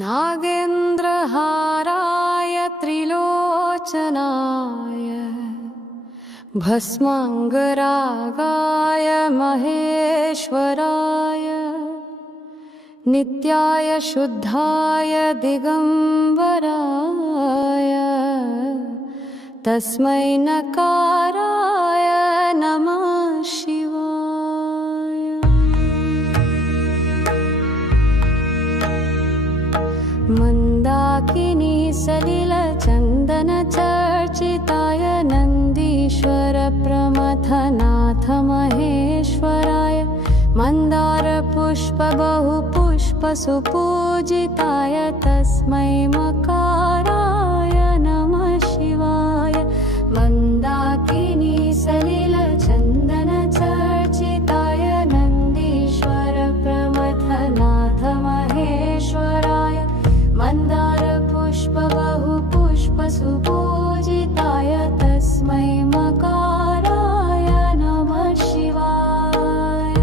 नागेन्द्रहाराय त्रिलोचनाय भस्माङ्गरागाय महेश्वराय नित्याय शुद्धाय दिगम्बराय तस्मै नकाराय नमः शिवाय। मन्दाकिनी सलिलचन्दनचर्चिताय नन्दीश्वर प्रमथनाथ महेश्वराय मन्दारपुष्प बहुपुष्प सुपूजिताय तस्मै मकाराय नमः शिवाय। मन्दाकिनी सलिलचन्दनचर्चिताय नन्दीश्वर प्रमथनाथ महेश्वराय मन्दारपुष्प बहुपुष्प सुपूजिताय तस्मै मकाराय नमः शिवाय।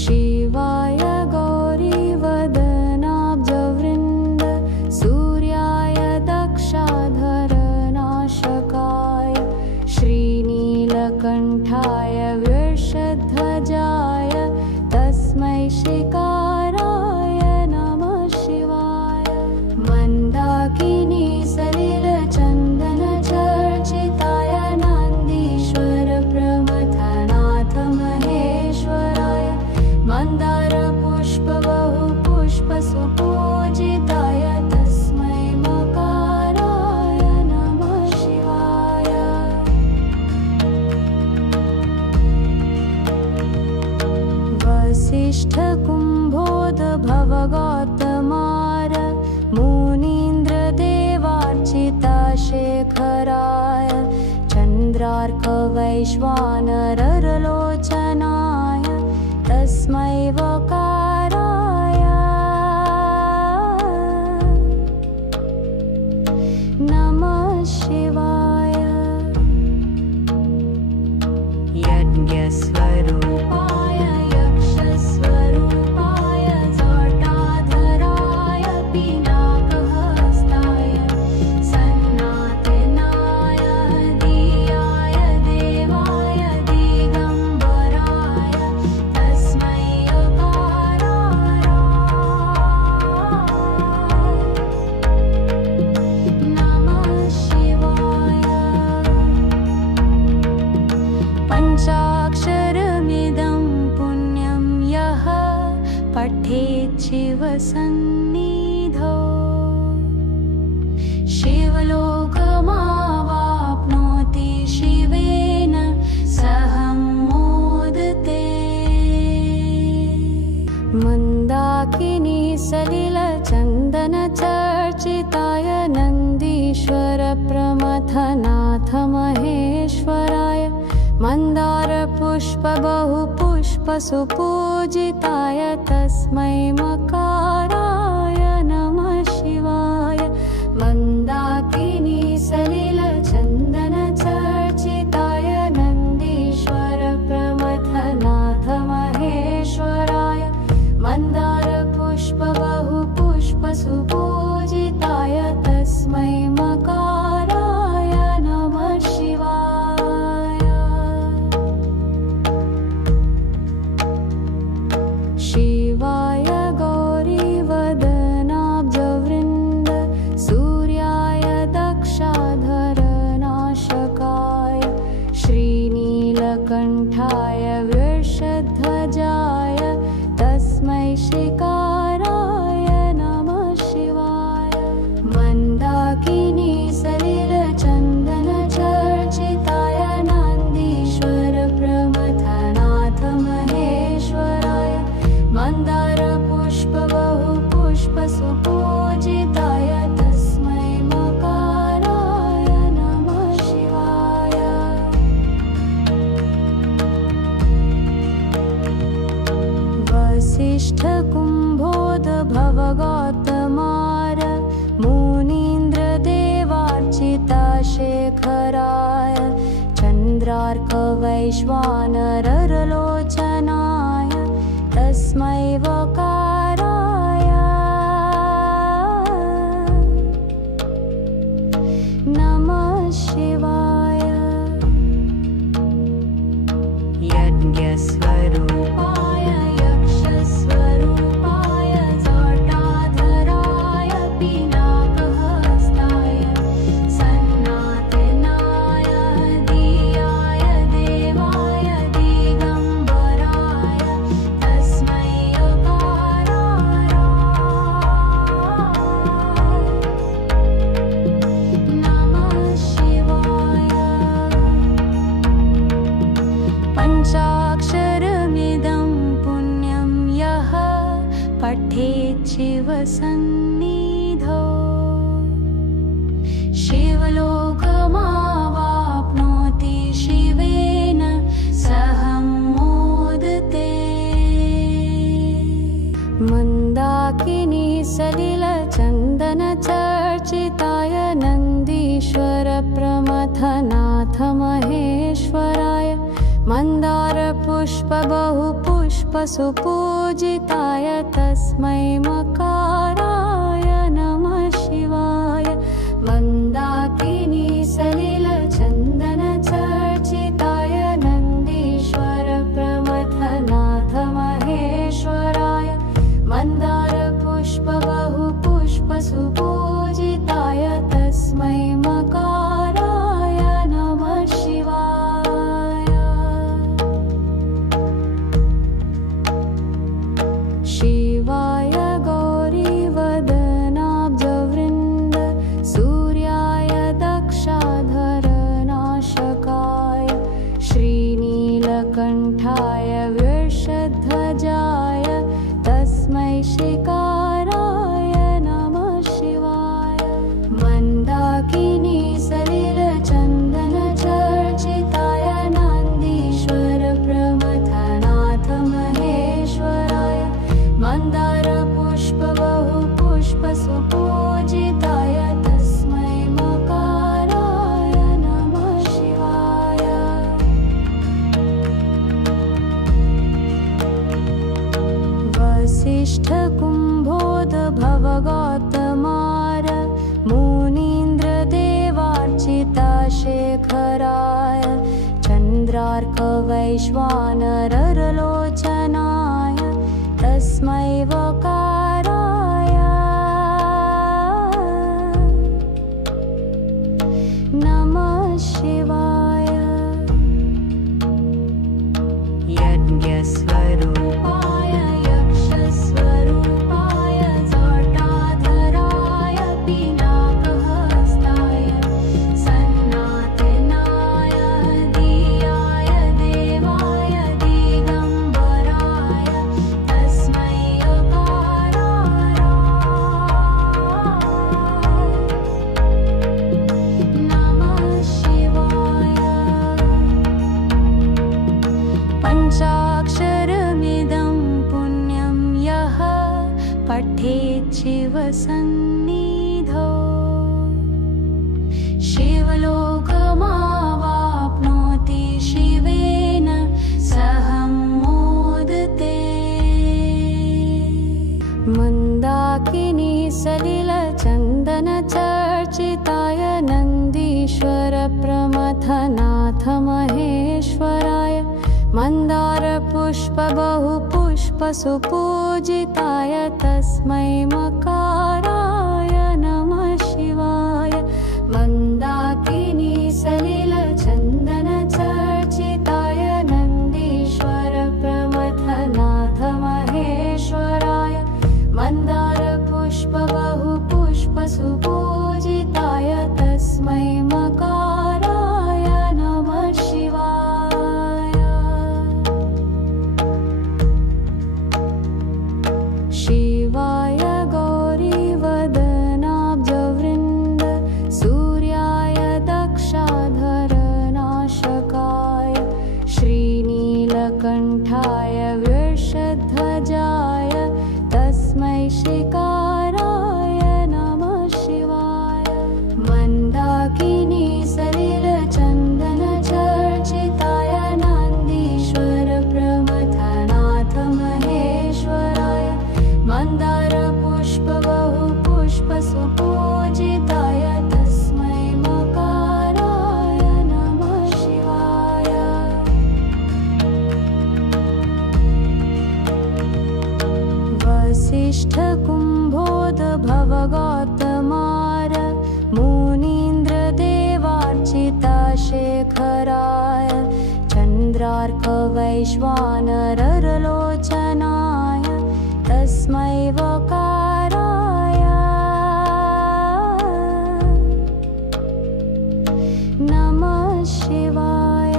शिवाय गौरीवदनाब्जवृन्द सूर्याय दक्षाधरनाशकाय श्रीनीलकण्ठाय वृषध्वजाय तस्मै शिकाराय नमः शिवाय। मन्दाकिनी सलिलचन्दनचर्चिताय नन्दीश्वर प्रमथनाथ महेश्वराय मन्दारपुष्प बहुपुष्प सुपूजिताय तस्मै मकाराय नमः शिवाय। वसिष्ठकुम्भोद्भवगौतमार मुनीन्द्रदेवार्चिताशेखराय चन्द्रार्कवैश्वानररलोचनाय तस्मै वकाराय नमः शिवाय। यज्ञस्वरूपाय यक्षस्वरूपाय जटाधराय पिनाकहस्ताय सन्नातनाय दियाय देवाय दिगम्बराय तस्मै यकाराय नमः शिवाय। पञ्चाक्षरमिदं पुण्यं यः पठेत् शिवसन्निधौ शिवलोकमावाप्नोति शिवेन सह मोदते। मन्दाकिनी सलिलचन्दनचर्चिताय नन्दीश्वर प्रमथनाथ महेश्वराय मन्दारपुष्प बहुपुष्प सुपूजिताय तस्मै मकाराय नमः शिवाय। मन्दाकिनी सलिलचन्दनचर्चिताय नन्दीश्वर प्रमथनाथ महेश्वराय मन्दारपुष्प बहुपुष्प सुपूजिताय तस्मै मकाराय नमः शिवाय। शिवाय गौरीवदनाब्जवृन्द सूर्याय दक्षाधरनाशकाय श्रीनीलकण्ठाय वृषध्वजाय तस्मै शिकाराय नमः शिवाय। मन्दाकिनी सलिलचन्दनचर्चिताय नन्दीश्वर प्रमथनाथ महेश्वराय मन्दारपुष्प बहुपुष्प सुपूजिताय तस्मै मकाराय नमः शिवाय। वसिष्ठकुम्भोद्भवगौतमार मुनीन्द्रदेवार्चिताशेखराय चन्द्रार्कवैश्वानररलोचनाय तस्मै वकाराय नमः शिवाय। यज्ञस्वरूपाय यक्षस्वरूपाय जटाधराय पिनाकहस्ताय सन्नातनाय दियाय देवाय दिगम्बराय तस्मै यकाराय नमः शिवाय। पञ्चाक्षरमिदं पुण्यं यः पठेत् शिवसन्निधौ शिवलोकमावाप्नोति शिवेन सह मोदते। मन्दाकिनी सलिलचन्दनचर्चिताय नन्दीश्वर प्रमथनाथ महेश्वराय मन्दारपुष्प बहुपुष्प सुपूजिताय तस्मै मकाराय नमः शिवाय। मन्दाकिनी सलिलचन्दनचर्चिताय नन्दीश्वर प्रमथनाथ महेश्वराय मन्दारपुष्प बहुपुष्प सुपूजिताय तस्मै मकाराय नमः शिवाय। शिवाय गौरीवदनाब्जवृन्द सूर्याय दक्षाधरनाशकाय श्रीनीलकण्ठाय वृषध्वजाय तस्मै शिकाराय नमः शिवाय। मन्दाकिनी सलिलचन्दनचर्चिताय नन्दीश्वर प्रमथनाथ महेश्वराय मन्दारपुष्प बहुपुष्प सुपूजिताय तस्मै मकाराय नमः शिवाय। वसिष्ठकुम्भोद्भवगौतमार मुनीन्द्रदेवार्चिता शेखराय चन्द्रार्कवैश्वानरलोचनाय तस्मै वकाराय नमः शिवाय। यज्ञस्वरूपाय यक्षस्वरूपाय जटाधराय पिनाकहस्ताय सन्नातनाय दियाय देवाय दिगम्बराय तस्मै यकाराय नमः शिवाय। पञ्चाक्षरमिदं पुण्यं यः पठेत् शिवसन्निधौ शिवलोकमावाप्नोति शिवेन सह मोदते। मन्दाकिनी सलिलचन्दनचर्चिताय नन्दीश्वर प्रमथनाथ महेश्वराय मन्दारपुष्प बहुपुष्प सुपूजिताय तस्मै मकाराय नमः शिवाय। मन्दाकिनी सलिलचन्दनचर्चिताय नन्दीश्वर प्रमथनाथ महेश्वराय मन्दारपुष्प बहुपुष्प सुपूजिताय तस्मै मकाराय नमः शिवाय। शिवाय गौरीवदनाब्जवृन्द वसिष्ठकुम्भोद्भव गौतमार मुनीन्द्रदेवार्चितशेखराय चन्द्रार्कवैश्वानररलोचनाय तस्मै वकाराय नमः शिवाय।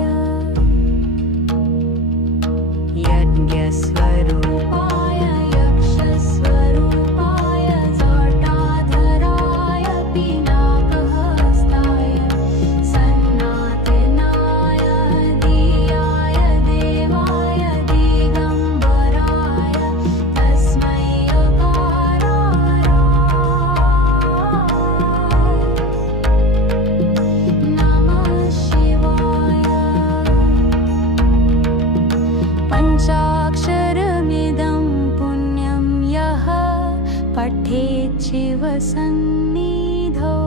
यज्ञस्वरूपाय यक्षस्वरूपाय जटाधराय पिनाकहस्ताय सन्नातनाय दियाय देवाय दिगम्बराय तस्मै यकाराय नमः शिवाय। पञ्चाक्षरमिदं पुण्यं यः पठेत् शिवसन्निधौ